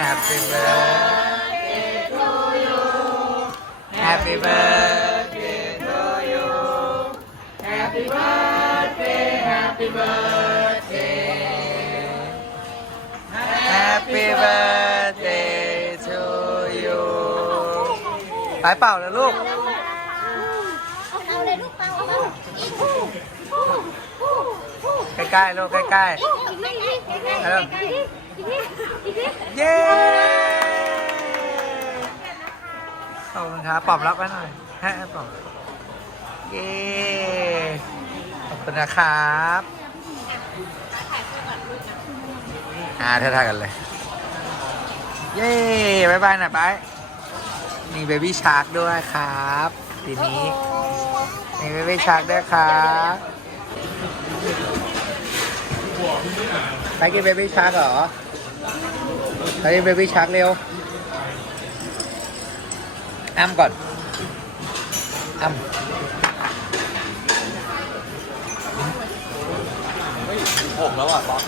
Happy birthday to you Happy birthday to you Happy birthday Happy birthday Happy birthday to you ไปเป่าเลยลูก เอาเลยลูกเปาเอา ใกล้ๆลูกใกล้ อีกไม่อีกอีกอีกอีกอีก ๆ เย้ขอบคุณครับปอบรับไว้หน่อยให้ปอบเย้ขอบคุณนะครับอ่าเท่าๆกันเลย เย้บายบายหน่อยมีเบบี้ชาร์กด้วยครับทีนี้มีเบบี้ชาร์กด้วยครับ ไปกินเบบี้ชาร์กเหรอไปกินเบบี้ชาร์กเร็วอ้ำก่อนอ้ำผมแล้วอะป๊อก